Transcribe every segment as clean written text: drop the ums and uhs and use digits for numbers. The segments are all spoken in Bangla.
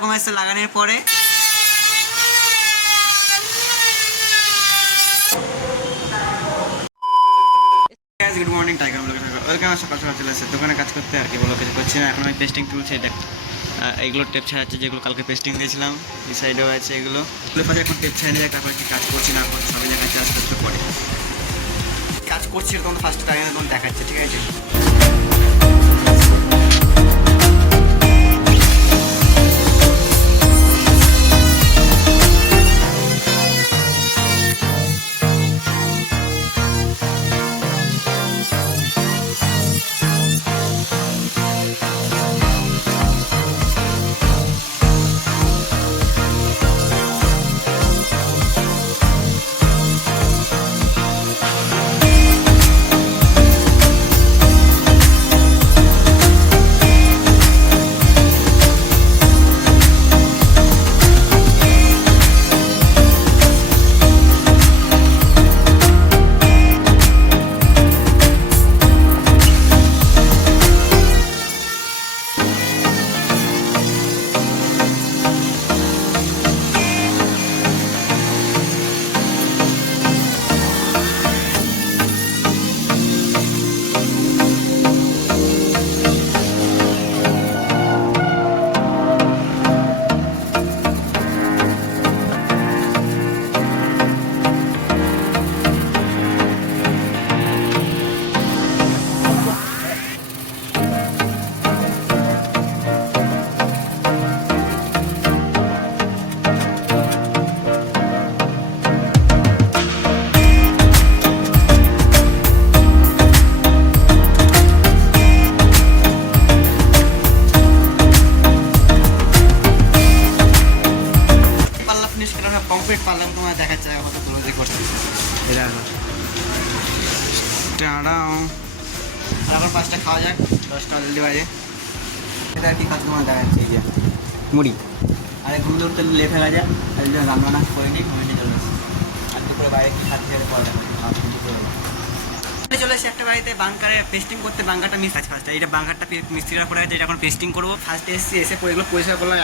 এরকম এসে লাগানোর পরে গুড মর্নিং টাইগার ওয়েলকাম। সকাল সকাল চলে এসেছে দোকানে কাজ করতে আর কি বলো, কিছু করছি না এখন। আমি পেস্টিং তুলছি, দেখ এইগুলো টেপ ছাড়াচ্ছে যেগুলো কালকে পেস্টিং দিয়েছিলাম। এই সাইডেও আছে এগুলো পাশে এখন টেপ ছাড়িয়ে যায়, তারপরে কি কাজ করছি না করছি সবই দেখাচ্ছি আস্তে আস্তে পরে কাজ করছি। তখন ফার্স্ট টাইম তখন দেখাচ্ছে, ঠিক আছে। কমপ্লিট পারলাম, তোমার দেখাচ্ছে কত ক্লোজই করছি এটা এখন। পাঁচটা খাওয়া যাক, 10টা জলদি বাজে। এটা আর কি কাজ তোমার দেখাচ্ছে, এই যে মুড়ি আর ঘুম ধরতে লেট হয়ে যায়। আর রান্না করিনি, কমিটি চলে আসছে। আর দুপুরে বাইরে কি খাচ্ছে পরে চলে এসে একটা বাড়িতে বাংকারে পেস্টিং করতে। বাংকারটা মিস আছে ফার্স্টে, এটা বাংকারটা মিস্ত্রিরা করে আছে, এটা এখন পেস্টিং করবো। ফার্স্টে এসে পরে এগুলো পরিষ্কার করলাম।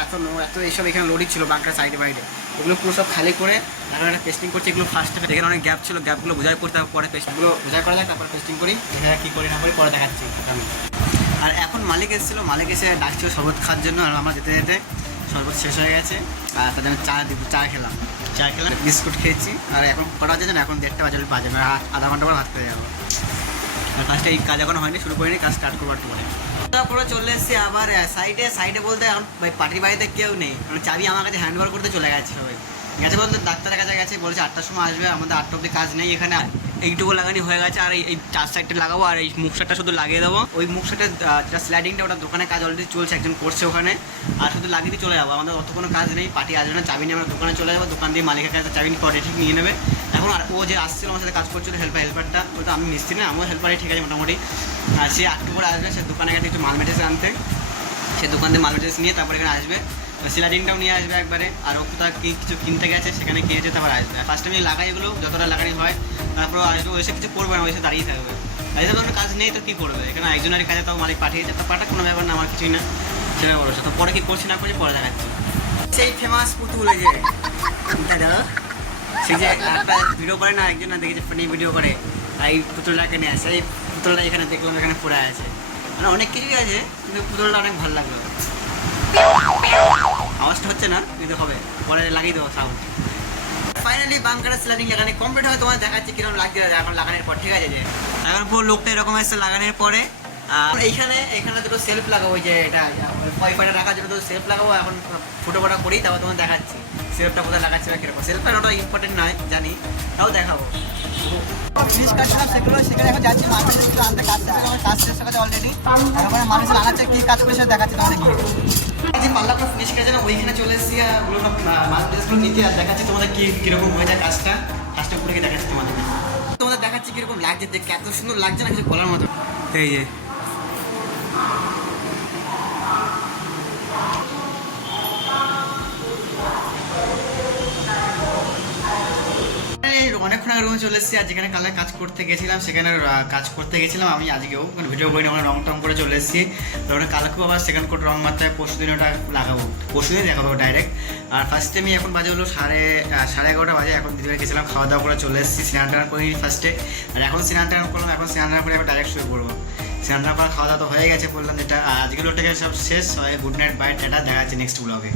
এত এইসব এখানে লোডিং ছিল বাংকার সাইডে বাইরে, ওগুলো পুরো সব খালি করে এখন একটা পেস্টিং করছি। এগুলো ফার্স্টে এখানে অনেক গ্যাপ ছিল, গ্যাপগুলো বোঝাই করতে হবে, পরে পেস্টগুলো বোঝাই করা যায়, তারপর পেস্টিং করি। এখানে কী করি না করি পরে দেখাচ্ছি আমি। আর এখন মালিক এসেছিলো, মালিক এসে ডাকছিল শরবত খাওয়ার জন্য। আর আমরা যেতে যেতে শরবত শেষ হয়ে গেছে, আর তাদের চা খেলাম, বিস্কুট খেয়েছি। আর এখন কটা বাজে না, এখন 1:30 বাজে, আধা ঘন্টা পর ভাত খেয়ে যাবো। আর ফার্স্টে এই কাজ এখন হয়নি, শুরু করিনি, কাজ স্টার্ট করবো একটু পরে। তারপরে চলে এসেছি আবার সাইডে বলতে এখন পার্টির বাড়িতে কেউ নেই, মানে চাবি আমার কাছে হ্যান্ড ওভার করতে চলে গেছে সবাই। গেছে বলতে ডাক্তারের কাছে গেছে, বলেছে 8টার সময় আসবে। আমাদের 8টা অব্দি কাজ নেই এখানে। এইটুকু লাগানি হয়ে গেছে, আর এই 4 সাইডটা লাগাবো, আর এই মুখ সাইডটা শুধু লাগিয়ে দেবো। ওই মুখ সাইডের যেটা স্লাইডিংটা, ওটা দোকানে কাজ অলরেডি চলছে, একজন করছে ওখানে। আর শুধু লাগিয়ে দিয়ে চলে যাবো, আমাদের অত কোনো কাজ নেই। পার্টি আসবে না, চাবি নিয়ে আমরা দোকানে চলে যাবো, দোকান দিয়ে মালিকের কাছে চাবি পরে ঠিক নিয়ে নেবে। এখন আর ও যে আসছিল আমার সাথে কাজ করছিল হেল্পারটা, ওটা আমি মিস্ত্রি না, আমিও হেল্পারই, ঠিক আছে মোটামুটি। আর সে 8টা করে আসবে, সে দোকানে গেছে একটু মাল মেটেরিয়ালস আনতে। সে দোকান থেকে মাল মেটেরিয়ালস নিয়ে তারপরে এখানে আসবে, সিলারিংটাও নিয়ে আসবে একবারে। আর ও কোথাও কিছু কিনতে গেছে, সেখানে কিনেছে, তারপর আসবে। ফার্স্ট আমি লাগাই এগুলো যতটা লাগানি হয়, তারপর আসবে। ওই এসে কিছু করবে না, ওই এসে দাঁড়িয়ে থাকবে। আর এসে কোনো কাজ নেই তো কী করবে, এখানে একজনের কাজে তাও মালিক পাঠিয়েছে, তো পাঠাক, কোনো ব্যাপার না, আমার কিছুই না, সেটা বলো। তো পরে কী করছি না করছি পরে দেখাচ্ছি। সেই ফেমাস পুতুল যে সেই যে একটা ভিডিও করে না, একজন না দেখেছে ফোনে ভিডিও করে, এই পুতুলটাকে নিয়ে আসে। এই পুতুলটা এখানে দেখলাম, এখানে পড়ে আছে, মানে অনেক কিছুই আছে, কিন্তু পুতুলটা অনেক ভালো লাগলো। আওয়াজটা হচ্ছে না কিন্তু হবে, পরে লাগিয়ে দেবো সাউন্ড। ফাইনালি বাংকারের স্লাইডিং লাগানি কমপ্লিট হয়, তোমার দেখাচ্ছি কিরকম লাগছে এখন লাগানোর পর, ঠিক আছে। যে এখন পুরো লোকটা এরকম এসে লাগানোর পরে এইখানে দুটো সেলফ লাগাবো, যে এটা ওয়াইফাইটা রাখার জন্য দুটো সেলফ লাগাবো। এখন ফটো করি, তারপর তোমার দেখাচ্ছি সেলফটা কোথায় লাগাচ্ছি বা কিরকম। সেলফটা ওটা ইম্পর্টেন্ট নয় জানি, তাও দেখাবো। জিনিস কাটছিলাম সেখানে এখন যাচ্ছি মানুষের আনতে, কাজ শেষ হয়ে গেছে অলরেডি। তারপরে মানুষ আনাচ্ছে কী কাজ করেছে দেখাচ্ছি তোমাদের কি। যে পাল্লাগুলো ফিনিশ কাজে না, ওইখানে চলে এসেছি ওগুলো সব মাল ড্রেসগুলো নিতে। আর দেখাচ্ছি তোমাদের কীরকম হয়ে যায় কাজটা করে দেখাচ্ছি তোমাদের দেখাচ্ছি কীরকম লাগছে, দেখে এত সুন্দর লাগছে না কিছু বলার মতো। এই যে অনেকক্ষণ রুমে চলে এসেছি। আর যেখানে কালার কাজ করতে গেছিলাম সেখানে কাজ করতে গেছিলাম আমি আজকেও, মানে ভিডিও করিনি, ওখানে রং টং করে চলে এসেছি। ওখানে কালকেও আবার সেকেন্ড কোট রং মাত্রায় পরশু দিন ওটা লাগাবো, পরশু দিন দেখাবো ডাইরেক্ট। আর ফার্স্টে আমি এখন বাজে হলো সাড়ে 11:30 বাজে। এখন দিদিভাই গেছিলাম, খাওয়া দাওয়া করে চলে এসেছি, স্নান টান করিনি ফার্স্টে। আর এখন স্নান টান করলাম, এখন স্নান টান করে আবার ডাইরেক্ট শুয়ে পড়বো। স্নান টান করা খাওয়া দাওয়া তো হয়ে গেছে, বললাম যেটা আজকের ওটাকে সব শেষ হয়। গুড নাইট, বাই, টাটা, দেখা যাচ্ছে নেক্সট ব্লগে।